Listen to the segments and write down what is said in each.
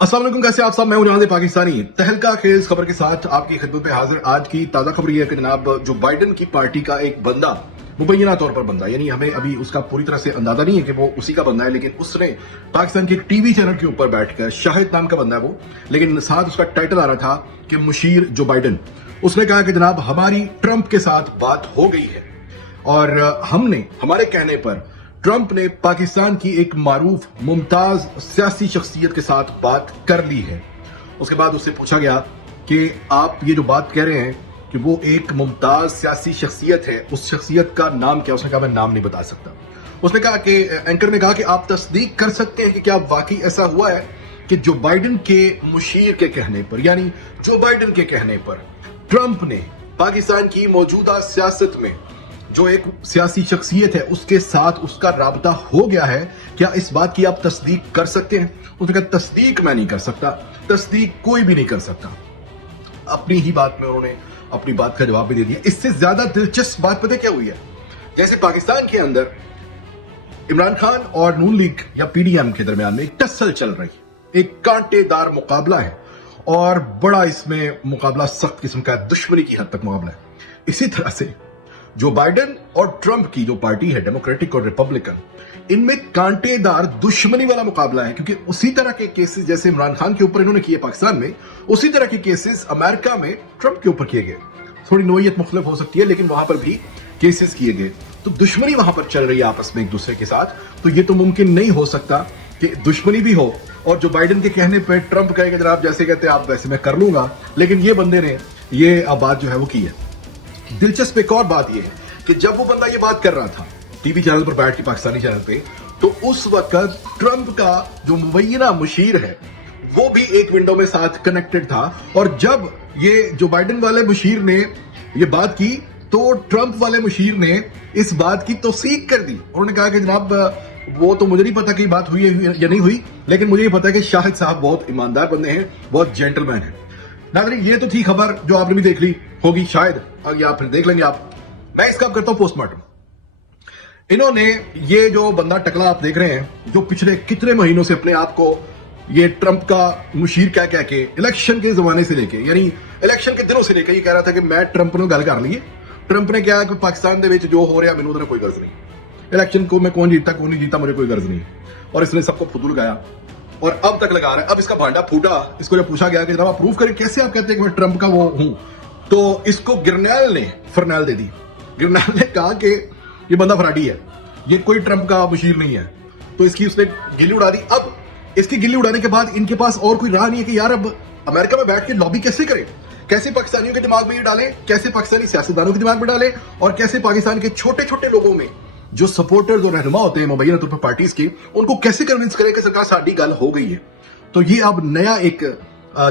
अस्सलाम वालेकुम, कैसे आप सब। मैं हूं जहां से पाकिस्तानी। तहलका खेज खबर के साथ आपकी खिदमत में हाजिर। आज की ताजा खबर यह है कि जनाब जो बाइडन की पार्टी का एक बंदा, मुबैना तौर पर बंदा, यानी हमें अभी उसका पूरी तरह से अंदाजा नहीं है कि वो उसी का बंदा है, लेकिन उसने पाकिस्तान के एक टीवी चैनल के ऊपर बैठकर, शाहिद नाम का बंदा है वो, लेकिन साथ उसका टाइटल आ रहा था कि मुशीर जो बाइडन, उसने कहा कि जनाब हमारी ट्रंप के साथ बात हो गई है और हमने हमारे कहने पर ट्रंप ने पाकिस्तान की एक मारूफ मुमताज सियासी शख्सियत के साथ बात कर ली है। उसके बाद उससे पूछा गया कि आप ये जो बात कह रहे हैं कि वो एक मुमताज सियासी शख्सियत है, उस शख्सियत का नाम क्या? उसने कहा मैं नाम नहीं बता सकता। उसने कहा कि एंकर ने कहा कि आप तस्दीक कर सकते हैं कि क्या वाकई ऐसा हुआ है कि जो बाइडन के मुशीर के कहने पर, यानी जो बाइडन के कहने पर ट्रंप ने पाकिस्तान की मौजूदा सियासत में जो एक सियासी शख्सियत है उसके साथ उसका राबता हो गया है, क्या इस बात की आप तस्दीक कर सकते हैं? उसने कहा तस्दीक मैं नहीं कर सकता, तस्दीक कोई भी नहीं कर सकता। अपनी ही बात में उन्होंने अपनी बात का जवाब भी दे दिया। इससे ज्यादा दिलचस्प बात पता क्या हुई है? जैसे पाकिस्तान के अंदर इमरान खान और नून लीग या पीडीएम के दरमियान में एक टस्सल चल रही है, एक कांटेदार मुकाबला है और बड़ा इसमें मुकाबला सख्त किस्म का है, दुश्मनी की हद तक मुकाबला है। इसी तरह से जो बाइडन और ट्रंप की जो पार्टी है, डेमोक्रेटिक और रिपब्लिकन, इनमें कांटेदार दुश्मनी वाला मुकाबला है, क्योंकि उसी तरह के केसेस जैसे इमरान खान के ऊपर इन्होंने किए पाकिस्तान में, उसी तरह के केसेस अमेरिका में ट्रंप के ऊपर किए गए। थोड़ी नोयत मुख्तलिफ हो सकती है, लेकिन वहां पर भी केसेस किए गए। तो दुश्मनी वहां पर चल रही है आपस में एक दूसरे के साथ। तो ये तो मुमकिन नहीं हो सकता कि दुश्मनी भी हो और जो बाइडन के कहने पर ट्रंप कहेगा जनाब जैसे कहते हैं आप वैसे मैं कर लूंगा, लेकिन ये बंदे ने ये बात जो है वो की है। दिलचस्प एक और बात यह है कि जब वो बंदा ये बात कर रहा था टीवी चैनल पर बैठ के, पाकिस्तानी चैनल पे, तो उस वक्त ट्रंप का जो मुबैना मुशीर है वो भी एक विंडो में साथ कनेक्टेड था। और जब ये जो बाइडन वाले मुशीर ने ये बात की तो ट्रंप वाले मुशीर ने इस बात की तौसीक कर दी। उन्होंने कहा कि जनाब वो तो मुझे नहीं पता कि बात हुई है या नहीं हुई, लेकिन मुझे ये पता है कि शाहिद साहब बहुत ईमानदार बंदे हैं, बहुत जेंटलमैन हैं। नाज़रीन, ये तो थी खबर जो आपने भी देख ली होगी शायद, या फिर देख लेंगे आप। मैं इसका करता हूं पोस्टमार्टम। इन्होंने ये जो बंदा टकला आप देख रहे हैं, जो पिछले कितने महीनों से अपने आप को ये ट्रंप का मुशीर क्या कह के इलेक्शन के जमाने से लेके, यानी इलेक्शन के दिनों से लेके ये कह रहा था कि मैं ट्रंप ने गल कर ली है। ट्रंप ने क्या कि पाकिस्तान दे विच जो हो रहा मैनू कोई गर्ज नहीं, इलेक्शन को मैं कौन जीता कौन नहीं जीता मुझे कोई गर्ज नहीं। और इसने सबको फुदू लगाया और अब तक लगा रहा है। अब इसका भांडा फूटा। इसको जब पूछा गया कि जनाब आप प्रूव करें, कैसे आप कहते हैं कि मैं ट्रंप का वो हूं, तो इसको गिरनैल ने फरनैल दे दी। गिरनैल ने कहा कि ये बंदा फराडी है, ये कोई ट्रंप का मुशीर नहीं है। तो इसकी उसने गिल्ली उड़ा दी। अब इसकी गिल्ली उड़ाने के बाद इनके पास और कोई राह नहीं है कि यार अब अमेरिका में बैठ के लॉबी कैसे करें, कैसे पाकिस्तानियों के दिमाग में ये डालें, कैसे पाकिस्तानी सियासतदानों के दिमाग में डालें, और कैसे पाकिस्तान के छोटे छोटे लोगों में जो सपोर्टर्स और रहनुमा होते हैं मुबैना तौर पर पार्टीज के, उनको कैसे कन्विंस करें कि सरकार साडी गल हो गई है। तो ये अब नया एक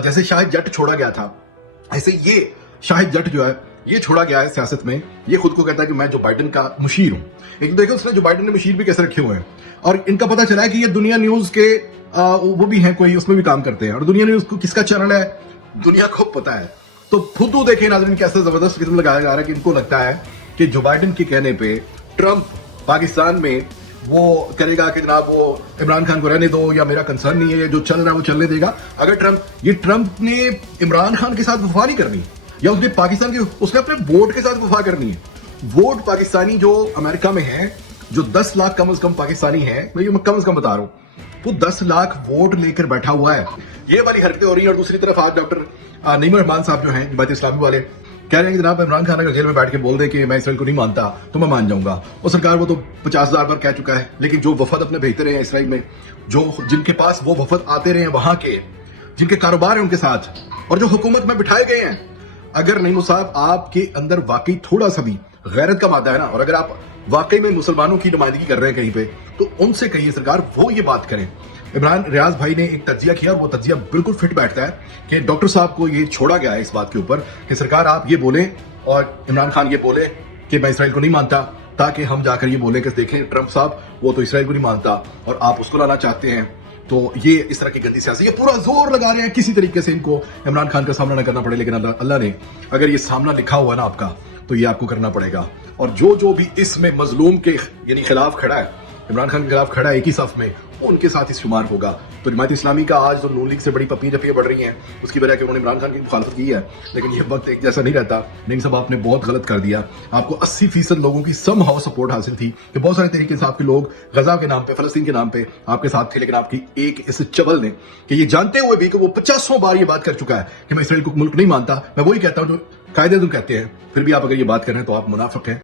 जैसे शाहिद जट छोड़ा गया था, ऐसे ये शाहिद जट जो है ये छोड़ा गया है सियासत में। ये खुद को कहता है कि मैं जो बाइडन का मुशीर हूं। एक देखो उसने जो बाइडन ने मुशीर भी कैसे रखे हुए हैं, और इनका पता चला है कि ये दुनिया न्यूज के वो भी हैं, कोई उसमें भी काम करते हैं। और दुनिया न्यूज को किसका चैनल है दुनिया को पता है। तो फुदू देखे नाज़रीन कैसे जबरदस्त किस्म लगाया जा रहा है कि इनको लगता है कि जो बाइडन के कहने पर ट्रंप पाकिस्तान में वो करेगा कि जनाब वो इमरान खान को रहने दो, या मेरा कंसर्न नहीं है, जो चल रहा है वो चलने देगा। अगर ट्रंप ने इमरान खान के साथ वफा नहीं करनी, या उसने पाकिस्तान के उसने अपने वोट के साथ वफा करनी है। वोट पाकिस्तानी जो अमेरिका में है, जो 10 लाख कम से कम पाकिस्तानी है, मैं कम से कम बता रहा हूं, वो 10 लाख वोट लेकर बैठा हुआ है। ये वाली हरकतें हो रही है। और दूसरी तरफ आज डॉक्टर नईम रहमान साहब जो हैं जमात इस्लामी वाले, कह रहे हैं कि जनाब इमरान खान अगर जेल में बैठ के बोल दे कि मैं इसराइल को नहीं मानता तो मैं मान जाऊंगा। और सरकार वो तो 50,000 बार कह चुका है, लेकिन जो वफद अपने भेजते रहे हैं इसराइल में, जो जिनके पास वो वफद आते रहे हैं, वहां के जिनके कारोबार है उनके साथ, और जो हुकूमत में बिठाए गए हैं, अगर नईम साहब आपके अंदर वाकई थोड़ा सा भी गैरत का मादा है ना, और अगर आप वाकई में मुसलमानों की नुमाइंदगी कर रहे हैं कहीं पे, तो उनसे कहिए सरकार वो ये बात करें। इमरान रियाज भाई ने एक तज्जिया किया और वो तज्जिया बिल्कुल फिट बैठता है कि डॉक्टर साहब को ये छोड़ा गया है इस बात के ऊपर कि सरकार आप ये बोलें और इमरान खान ये बोले कि मैं इसराइल को नहीं मानता, ताकि हम जाकर ये बोलें कि देखें ट्रंप साहब वो तो इसराइल को नहीं मानता और आप उसको लाना चाहते हैं। तो ये इस तरह की गंदी सियासी, ये पूरा जोर लगा रहे हैं किसी तरीके से इनको इमरान खान का सामना ना करना पड़े, लेकिन अल्लाह ने अगर ये सामना लिखा हुआ ना आपका, तो ये आपको करना पड़ेगा। और जो भी इसमें मजलूम के यानी खिलाफ खड़ा है, इमरान खान के खिलाफ खड़ा है एक ही सफ में, وہ ان کے ساتھ ہی شمار ہوگا. تو جماعت اسلامی کا آج جو نون لیگ سے بڑی پپی جپیاں بڑھ رہی ہیں اس کی وجہ کہ انہوں نے عمران خان کی مخالفت کی ہے, لیکن یہ وقت ایک جیسا نہیں رہتا. نہیں صاحب آپ نے بہت غلط کر دیا. آپ کو 80% لوگوں کی سم ہاؤ سپورٹ حاصل تھی کہ بہت سارے طریقے سے آپ کے لوگ غزہ کے نام پہ, فلسطین کے نام پہ آپ کے ساتھ تھے, لیکن آپ کی ایک اس چول نے کہ یہ جانتے ہوئے بھی کہ وہ 50 بار یہ بات کر چکا ہے کہ میں اسرائیل کو ملک نہیں مانتا, میں وہی کہتا ہوں جو قائد اعظم کہتے ہیں, پھر بھی آپ اگر یہ بات کر رہے ہیں تو آپ منافق ہیں.